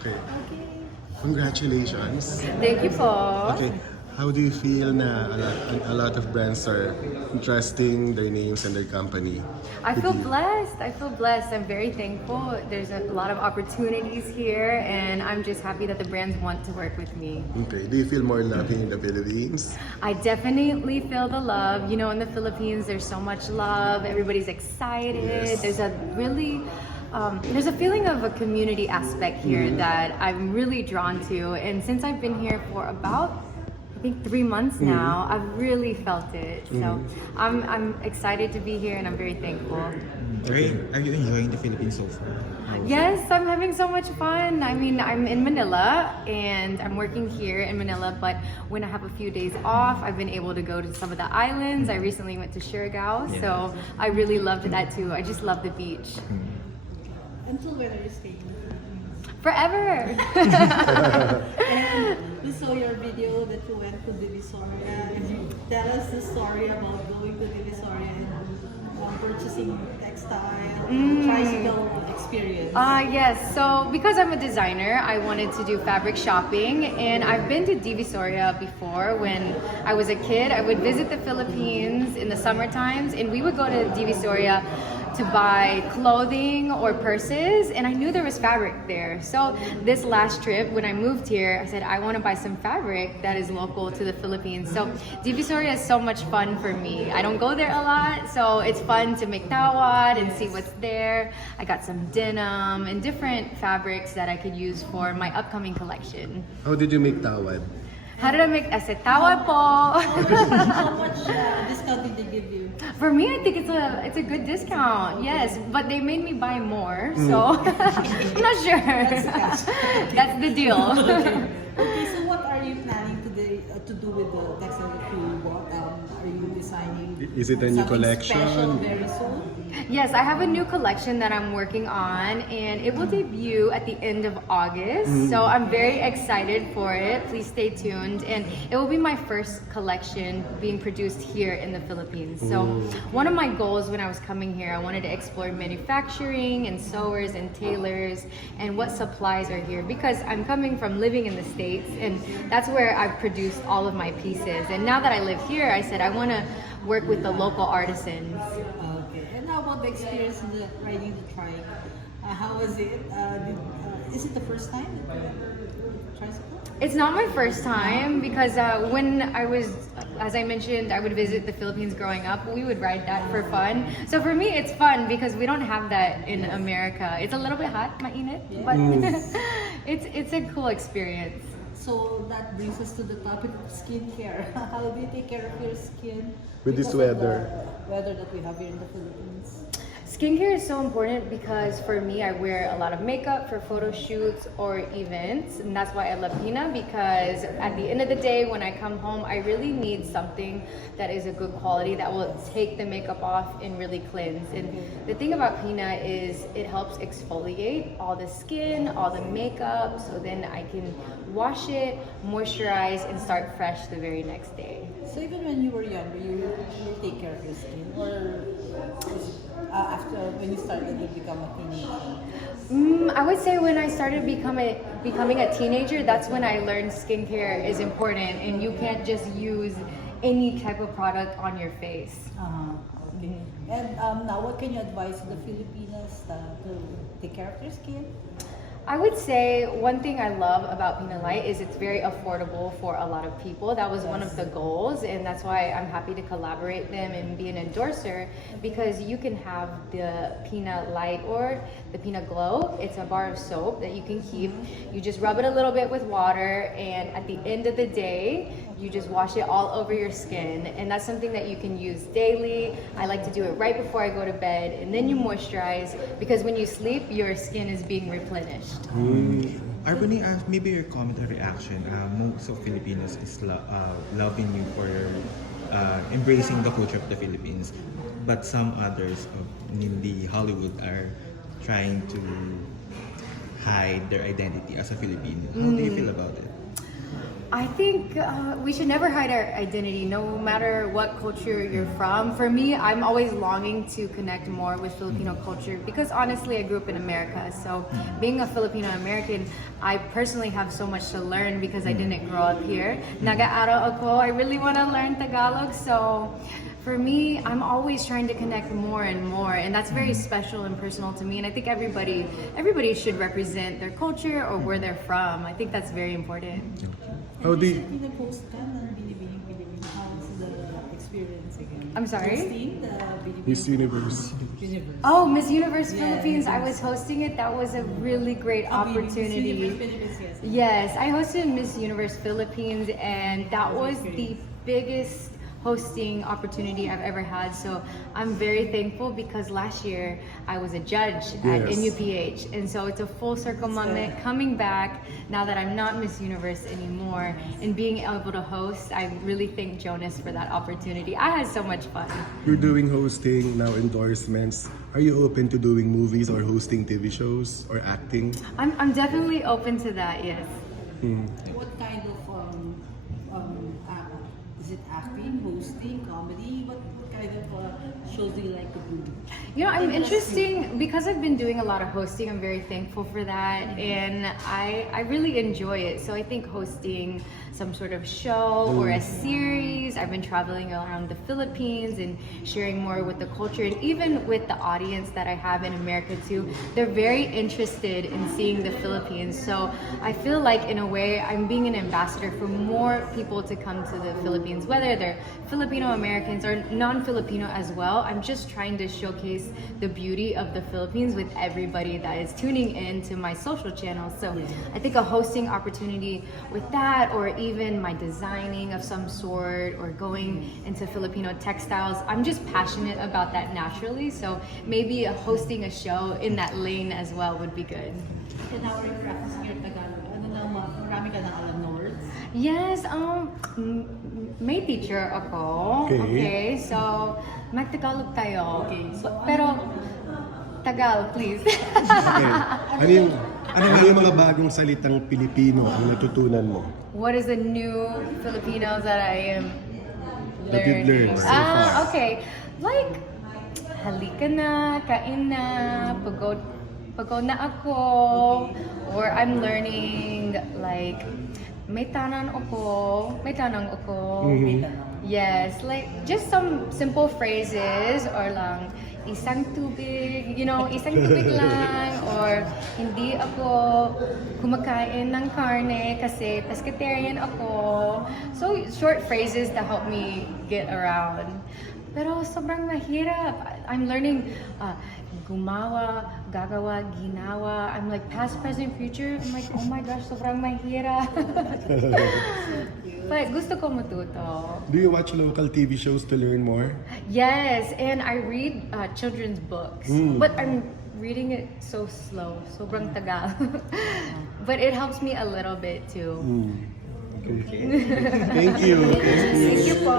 Okay. Okay. Congratulations. Thank you po. Okay. How do you feel na a lot of brands are entrusting their names and their company? I with feel you? blessed. I feel blessed. I'm very thankful. There's a lot of opportunities here, and I'm just happy that the brands want to work with me. Okay. Do you feel more lucky in the Philippines? I definitely feel the love. You know, in the Philippines, there's so much love. Everybody's excited. Yes. There's a really there's a feeling of a community aspect here that I'm really drawn to. And since I've been here for about, I think 3 months now, I've really felt it. So I'm excited to be here and I'm very thankful. Are you enjoying the Philippines so far? Yes, I'm having so much fun. I mean, I'm in Manila and I'm working here in Manila, but when I have a few days off, I've been able to go to some of the islands. I recently went to Surigao, so I really loved that too. I just love the beach. Until when are you staying? Forever! And we saw your video that you went to Divisoria. Tell us the story about going to Divisoria and purchasing textile, tricycle experience. Yes, so because I'm a designer, I wanted to do fabric shopping, and I've been to Divisoria before. When I was a kid, I would visit the Philippines in the summer times, and we would go to Divisoria to buy clothing or purses, and I knew there was fabric there. So this last trip, when I moved here, I said I want to buy some fabric that is local to the Philippines. So Divisoria is so much fun for me. I don't go there a lot, so it's fun to make tawad and see what's there. I got some denim and different fabrics that I could use for my upcoming collection. How did you make tawad? How did I make? I said tawad po. How much discount did they give you? For me, I think it's a good discount. Yes, but they made me buy more, so I'm not sure. That's the deal. Okay, so what are you planning today to do with the textile that you bought? Are you designing? Is it a new something collection? special very soon? Yes, I have a new collection that I'm working on, and it will debut at the end of August. So I'm very excited for it. Please stay tuned, and it will be my first collection being produced here in the Philippines. So one of my goals when I was coming here, I wanted to explore manufacturing and sewers and tailors and what supplies are here, because I'm coming from living in the States, and that's where I've produced all of my pieces. And now that I live here, I said I want to work with the local artisans. Okay, and how about the experience in the riding the trike? How was it? Is it the first time that you rode tricycle? It's not my first time, because when I was, as I mentioned, I would visit the Philippines growing up. We would ride that for fun. So for me, it's fun because we don't have that in America. It's a little bit hot, mainit, but it's a cool experience. So that brings us to the topic of skincare. How do you take care of your skin With this because of the weather? weather that we have here in the Philippines? Skincare is so important because for me, I wear a lot of makeup for photo shoots or events, and that's why I love Pina, because at the end of the day, when I come home, I really need something that is a good quality that will take the makeup off and really cleanse. And the thing about Pina is it helps exfoliate all the skin, all the makeup, so then I can wash it, moisturize, and start fresh the very next day. So even when you were younger, you take care of your skin, or after when you started to become a teenager? I would say when I started becoming a teenager, that's when I learned skincare is important, and you can't just use any type of product on your face. Okay. And now, what can you advise the Filipinas to take care of their skin? I would say one thing I love about Pina Light is it's very affordable for a lot of people. That was one of the goals, and that's why I'm happy to collaborate them and be an endorser, because you can have the Pina Light or the Pina Glow. It's a bar of soap that you can keep. You just rub it a little bit with water, and at the end of the day, you just wash it all over your skin, and that's something that you can use daily. I like to do it right before I go to bed, and then you moisturize, because when you sleep, your skin is being replenished. R'Bonney, maybe your comment or reaction. Most of Filipinos is loving you for embracing the culture of the Philippines, but some others in the Hollywood are trying to hide their identity as a Filipino. How do you feel about it? I think we should never hide our identity, no matter what culture you're from. For me, I'm always longing to connect more with Filipino culture because honestly, I grew up in America. So being a Filipino American, I personally have so much to learn because I didn't grow up here. Nag-aaral ako, I really want to learn Tagalog. So for me, I'm always trying to connect more and more, and that's very special and personal to me. And I think everybody should represent their culture or where they're from. I think that's very important. How do you, Recently na-post ka ng Binibining Pilipino. How's the experience again? I'm sorry? Hosting the Binibining Miss Universe? Universe. Oh, Miss Universe Yeah, Philippines! I yes. was hosting it. That was a really great opportunity. Miss Universe Philippines, yes. Yes, I hosted Miss Universe Philippines, and that was the biggest hosting opportunity I've ever had. So I'm very thankful because last year I was a judge at Yes. NUPH, and so it's a full circle moment coming back now that I'm not Miss Universe anymore and being able to host. I really thank Jonas for that opportunity. I had so much fun. You're doing hosting, now endorsements. Are you open to doing movies or hosting TV shows or acting? I'm definitely open to that. Yes. What kind of is it acting, hosting, comedy? What kind of shows do you like to do? You know, I'm interesting because I've been doing a lot of hosting. I'm very thankful for that, and I really enjoy it. So I think hosting some sort of show or a series. I've been traveling around the Philippines and sharing more with the culture, and even with the audience that I have in America too. They're very interested in seeing the Philippines. So I feel like in a way I'm being an ambassador for more people to come to the Philippines, whether they're Filipino Americans or non-Filipino as well. I'm just trying to showcase the beauty of the Philippines with everybody that is tuning in to my social channels. So I think a hosting opportunity with that, or even my designing of some sort, or going into Filipino textiles, I'm just passionate about that naturally. So maybe hosting a show in that lane as well would be good. And how are you practicing your Tagalog? Ano na, marami ka na alam na words? Yes, may teacher ako. Okay. Okay, so mag-Tagalog tayo. Okay, so Pero Tagal, please. Okay. Ano yung mga bagong salitang Pilipino ang natutunan mo? What is the new Filipinos that I am That you've learning? learned so far. Okay. Like, halika na, kain na, pagod na ako. Or I'm learning like, may tanang ako. Yes, like just some simple phrases, or lang, isang tubig, isang tubig lang, or hindi ako kumakain ng karne kasi pescatarian ako. So short phrases that help me get around. Pero sobrang mahirap. I'm learning gumawa, gagawa, ginawa. I'm like past, present, future. I'm like, oh my gosh, sobrang mahirap. But gusto ko matuto. Do you watch local TV shows to learn more? Yes, and I read children's books. But I'm reading it so slow. Sobrang tagal. But it helps me a little bit too. Okay. Thank you. Thank you po.